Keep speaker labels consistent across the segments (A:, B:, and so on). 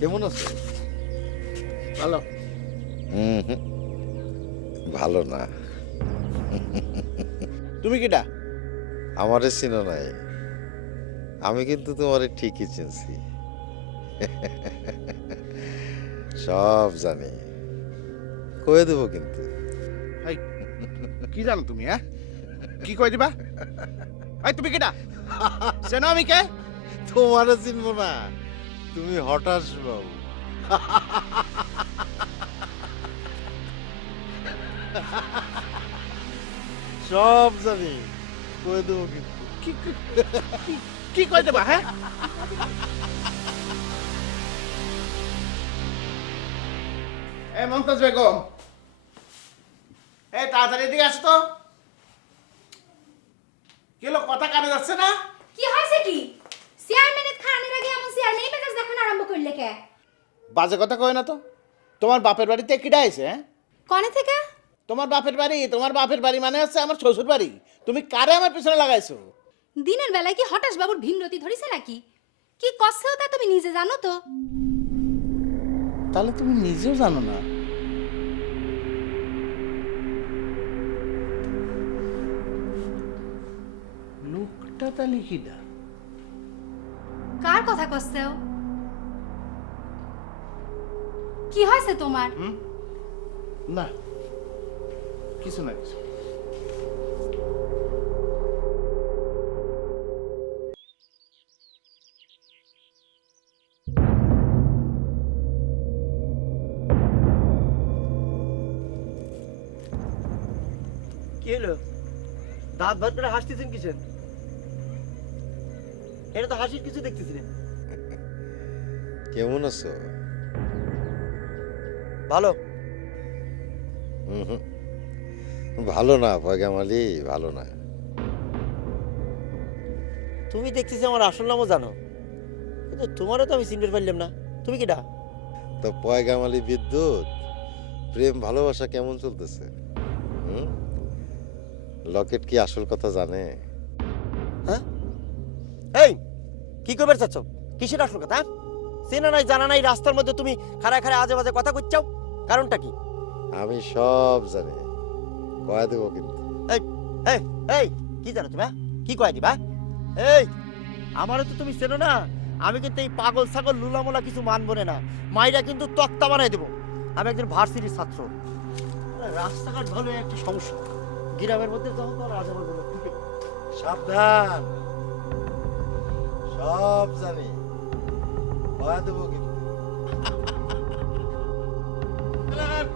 A: কেমন আছো?
B: ভালো।
A: হুম। ভালো না।
B: তুমি কিটা
A: আমারে চিনো নাই। আমি কিন্তু তোমারে ঠিকই চিনছি। সব জানি। কয়ে দেবো কিন্তু।
B: কি জানো তুমি হ্যাঁ? কি কই দিবা? এই তুমি কিটা চেনো আমি কে?
A: তোমারে চিনবো না। তুমি হঠাৎ বাবু। সব জানি কয়ে দেবো কিন্তু।
B: কি কি- কি- কি কই দিবা হ্যাঁ? এ মমতাজ বেগম এ তাড়াতাড়ি এদিকে আসো তো। কি হলো কথা কানে যাচ্ছে না?
C: কি হয়েছে কি? চেয়ারম্যানের খানের আগে এমন চেয়ারম্যানই আরম্ভ করলে কে?
B: বাজে কথা কয় না তো। তোমার বাপের বাড়িতে কিডা আইছে হ্যাঁ?
C: কনে থেকে?
B: তোমার বাপের বাড়ি তোমার বাপের বাড়ি মানে হচ্ছে আমার শ্বশুর বাড়ি। তুমি কারে আমার পিছনে লাগাইছো?
C: দিনের বেলায় কি হঠাৎ বাবুর ভীমরতি ধরিছে নাকি? কি কষ্টেও তা তুমি নিজে জানো তো?
B: তাহলে তুমি নিজেও জানো না। লোকটা তাহলে কিডা?
C: কার কথা কষ্টেও কি হয়েছে তোমার
B: না কিছু না কিছু
D: কি হলো দাঁত ভাত করে হাসতেছেন কিসের এটা তো হাসির কিছু দেখতেছি না
A: কেমন আছো
D: ভালো।
A: ভালো না পয়গামালি ভালো না।
D: তুমি দেখতেছি আমার আসল নামও জানো। কিন্তু তোমারও তো আমি চিনতে পারলাম না। তুমি কিটা
A: তো পয়গামালি বিদ্যুৎ প্রেম ভালোবাসা কেমন চলতেছে? হুম? লকেট কি আসল কথা জানে?
D: হ্যাঁ? এই কি করবে চাচ্ছ? কিসের আসল কথা? চেনা নাই জানা নাই রাস্তার মধ্যে তুমি খাড়া খাড়া আজে বাজে কথা করছাও কারণটা কি?
A: আমি সব জানি। কয়া দেবো কিন্তু।
D: এই এই এই কি জানো তুমি হ্যাঁ? কি কয় দিবা? এই আমারও তো তুমি চেনো না আমি কিন্তু এই পাগল ছাগল লুলামোলা কিছু মানবো না মাইরা কিন্তু তক্তা বানাই দেবো। আমি একজন ভার্সিটির ছাত্র। রাস্তাঘাট ভালো একটা সমস্যা। গ্রামের মধ্যে তখন তো আমার কোনো ঠিক
A: সাবধান। সব জানি। কয়া দেবো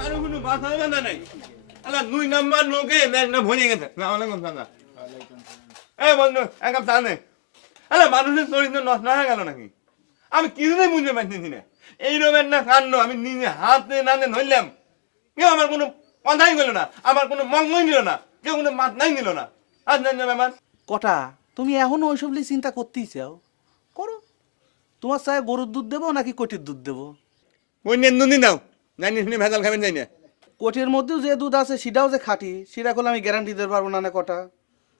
E: আরে কোনো মাথা নাই। আলা দুই নাম্বার লোকে ভরে গেছে। না অনেক দাদা এ বন্ধু এক কাপ চা নে। আরে মানুষের চরিত্র নষ্ট হয়ে গেল নাকি? আমি কিছুতেই বুঝতে পারতেছি না। এইরকম একটা কাণ্ড আমি নিজে হাতে নাতে ধরলাম। কেউ আমার কোনো কথাই গেল না আমার কোনো মঙ্গই নিল না কেউ কোনো মাথাই নিল না। আর জান ব্যাপার?
F: কটা তুমি এখনও ওইসব নিয়ে চিন্তা করতেই চাও করো। তোমার চায় গরুর দুধ দেবো নাকি কটির দুধ দেবো?
E: ওই নেন দুদিন দাও। জানি শুনি ভেজাল খাবেন যাই না।
F: কোটির মধ্যেও যে দুধ আছে সেটাও যে খাঁটি সেটা করলে আমি গ্যারান্টি দিতে পারব না না কটা।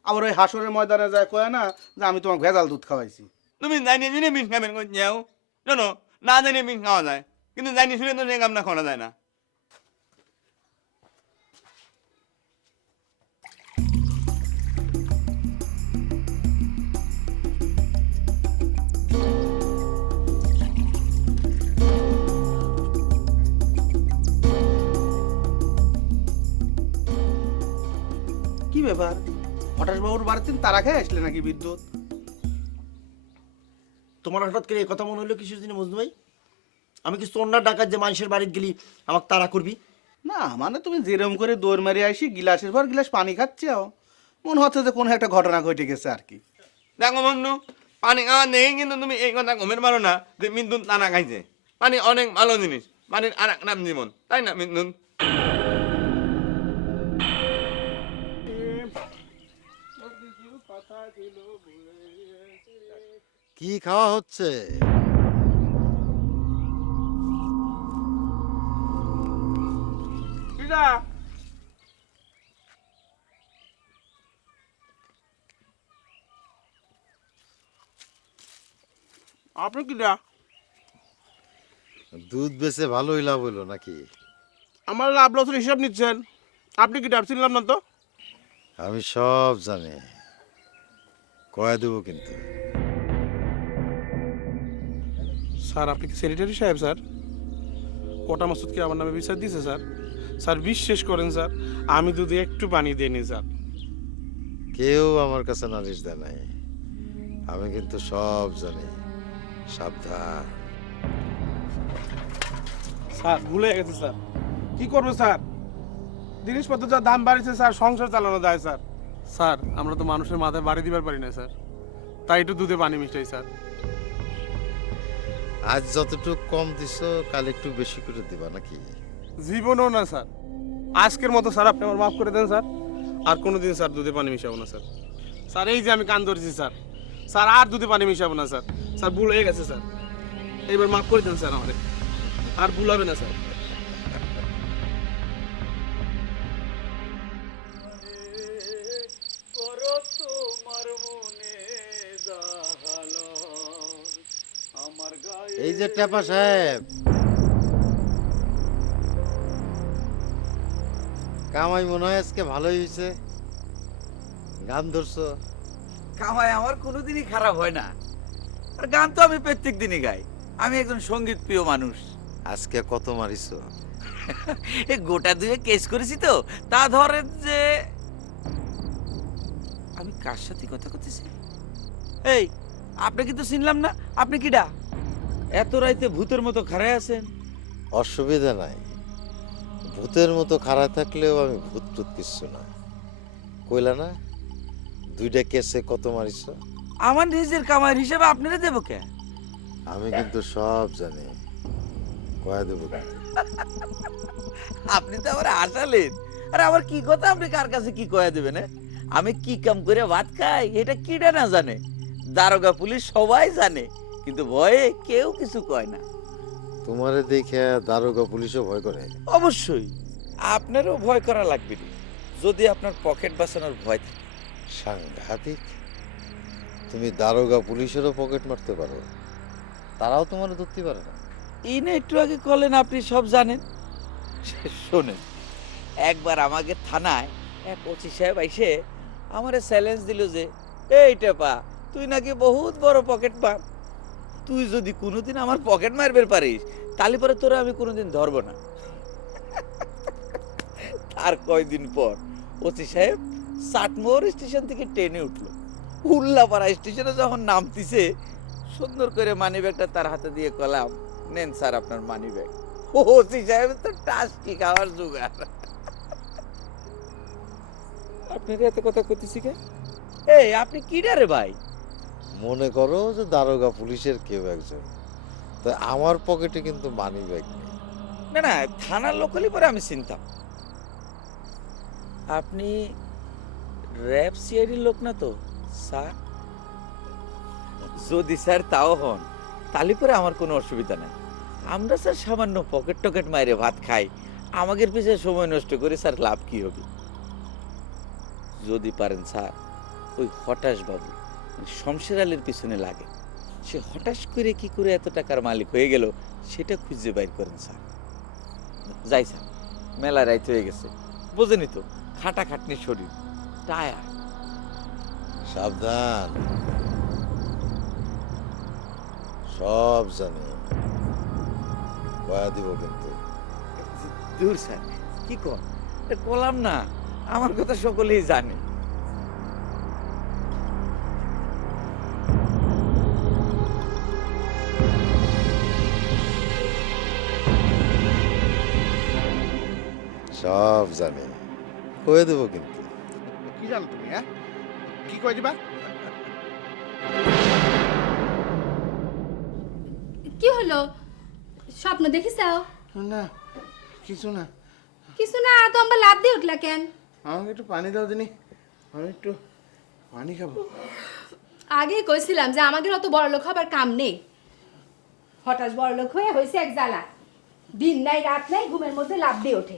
F: আবার ওই হাসরের ময়দানে যায় কয় না যে আমি তোমাকে ভেজাল দুধ খাওয়াইছি।
E: তুমি জানিয়ে শুনে বিষ খাবেন যাও। জানো না জানিয়ে মিন খাওয়া যায় কিন্তু জানিয়ে শুনে তো যে কামনা খাওয়া যায় না।
F: ব্যাপার? হঠাৎ বাবুর বাড়িতে তারা খেয়ে আসলে নাকি বিদ্যুৎ?
D: তোমার হঠাৎ করে এই কথা মনে হলো কিসের দিনে মজনু ভাই আমি কি সোনার ডাকাত যে মানুষের বাড়িতে গেলি আমাকে তাড়া করবি?
F: না মানে তুমি যেরকম করে দৌড় মারি আসি গিলাসের পর গিলাস পানি খাচ্ছেও মনে হচ্ছে যে কোনো একটা ঘটনা ঘটে গেছে আর কি।
E: দেখো বন্ধু পানি খাওয়া নেই কিন্তু তুমি এই কথা গমের পারো না যে বিদ্যুৎ টানা খাইছে। পানি অনেক ভালো জিনিস পানির আর এক নাম জীবন তাই না বিদ্যুৎ?
A: কি খাওয়া হচ্ছে?
F: আপনি কি না
A: দুধ বেচে ভালোই লাভ হইল নাকি?
B: আমার লাভ লসের হিসাব নিচ্ছেন। আপনি কি ডাব চিনলাম না তো?
A: আমি সব জানি। কয়া দেবো কিন্তু।
F: স্যার আপনি কি সেক্রেটারি সাহেব স্যার? কোটা মাসুদকে আমার নামে বিচার দিয়েছে স্যার? স্যার বিশ্বাস করেন স্যার আমি দুধে একটু পানি দিইনি স্যার।
A: কেউ আমার কাছে নালিশ দেয় নাই। আমি কিন্তু সব জানি। সাবধান।
F: স্যার ভুলে গেছে স্যার। কি করব স্যার? জিনিসপত্র যা দাম বাড়িছে স্যার সংসার চালানো যায় স্যার। স্যার আমরা তো মানুষের মাথায় বাড়ি দিবার পারি না স্যার। তাই একটু দুধে পানি মিশাই স্যার।
A: আজ যতটুকু কম দিছ, কাল একটু বেশি করে দিবা নাকি?
F: জীবনও না, স্যার। আজকের মতো, স্যার, আপনি আমার মাফ করে দেন, স্যার। আর কোনো দিন স্যার, দুধে পানি মিশাবো না, স্যার। স্যার, এই যে আমি কান ধরেছি, স্যার। স্যার, আর দুধে পানি মিশাবো না, স্যার। স্যার, ভুল হয়ে গেছে, স্যার। এবার মাফ করে দেন, স্যার আমাদের আর ভুল হবে না, স্যার।
A: যে টেপা সাহেব। কামাই মনে হয় আজকে ভালোই হয়েছে গান ধরছো।
G: কামাই আমার কোনোদিনই খারাপ হয় না। আর গান তো আমি প্রত্যেক দিনই গাই। আমি একজন সংগীত প্রিয় মানুষ।
A: আজকে কত মারিছো?
G: এই গোটা দুয়ে কেস করেছি তো। তা ধরেন যে আমি কার সাথে কথা করতেছি এই আপনি কিন্তু চিনলাম না। আপনি কিডা? এত রাইতে ভূতের মতো খাড়ায় আছেন?
A: অসুবিধা নাই। ভূতের মতো খাড়া থাকলেও আমি ভূত টুত কিচ্ছু না। কইলা না দুইটা কেসে কত মারিছো
G: আমার নিজের কামাইয়ের হিসেবে আপনারা দেবো কে?
A: আমি কিন্তু সব জানি। কয়া দেবো।
G: আপনি তো আমার আসালেন আরে আমার কি কথা আপনি কার কাছে কি কয়ে দেবেন? আমি কি কাম করে ভাত খাই এটা কিটা না জানে? দারোগা পুলিশ সবাই জানে। কিন্তু ভয়ে কেউ কিছু কয় না।
A: তোমারে দেখে দারোগা পুলিশও ভয় করে।
G: অবশ্যই আপনারও ভয় করা লাগবে না। যদি আপনার পকেট বাঁচানোর ভয় থাকে।
A: সাংঘাতিক। তুমি দারোগা পুলিশেরও পকেট মারতে পারো। তারাও তোমার ধরতে পারে না।
G: এই না একটু আগে করলেন আপনি সব জানেন। শোনেন একবার আমাকে থানায় এক ওসি সাহেব আইসে আমারে চ্যালেঞ্জ দিল যে এই টেপা তুই নাকি বহুত বড় পকেট মার? তুই যদি কোনোদিন আমার পকেট মারবে পারিস, তাহলে পরে তোরা আমি কোনোদিন ধরবো না। তার কয়দিন পর ওসি সাহেব সাটমোহর স্টেশন থেকে ট্রেনে উঠল। উল্লাপাড়া স্টেশনে যখন নামতিছে, সুন্দর করে মানি ব্যাগটা তার হাতে দিয়ে কলাম, নেন স্যার আপনার মানি ব্যাগ ওসি সাহেব তো টাস্কি খাওয়ার জোগাড়। আপনার এত কথা করতেছি কে? এই, আপনি কি রে ভাই?
A: মনে করো যে দারোগা পুলিশের কেউ একজন। তা আমার পকেটে কিন্তু মানি ব্যাগ নেই।
G: না না, থানার লোক হলে পরে আমি চিনতাম। আপনি র্যাব সিআইডির লোক না তো, স্যার? যদি স্যার তাও হন, তাহলে পরে আমার কোনো অসুবিধা নাই। আমরা স্যার সামান্য পকেট টকেট মাইরে ভাত খাই। আমাদের পিছিয়ে সময় নষ্ট করে স্যার লাভ কি হবে? যদি পারেন স্যার, ওই হঠাৎ বাবু। শমশের আলীর পিছনে লাগে। সে হঠাৎ করে কি করে এত টাকার মালিক হয়ে গেল সেটা খুঁজে বাইর করেন স্যার। যাই স্যার মেলা রাইত হয়ে গেছে। বোঝেনি তো খাটা খাটনি শরীর টায়ার।
A: সাবধান। সব জানি। কয়া দিব কিন্তু।
G: দূর স্যার কি কর? কলাম না আমার কথা সকলেই জানে।
A: সব জানি। কয়ে দেবো কিন্তু।
B: কি জানো তুমি হ্যাঁ? কি কয় দিবা?
C: কি হলো? স্বপ্ন দেখিসাও
F: না কিছু না।
C: কিছু না তো আমরা লাভ দিয়ে উঠলা কেন?
F: আমাকে একটু পানি দাও দিনি আমি একটু পানি খাব।
C: আগেই কইছিলাম যে আমাদের অত বড় লোক হবার কাম নেই। হঠাৎ বড় লোক হয়ে হয়েছে এক জ্বালা। দিন নাই রাত নাই ঘুমের মধ্যে লাভ দিয়ে ওঠে।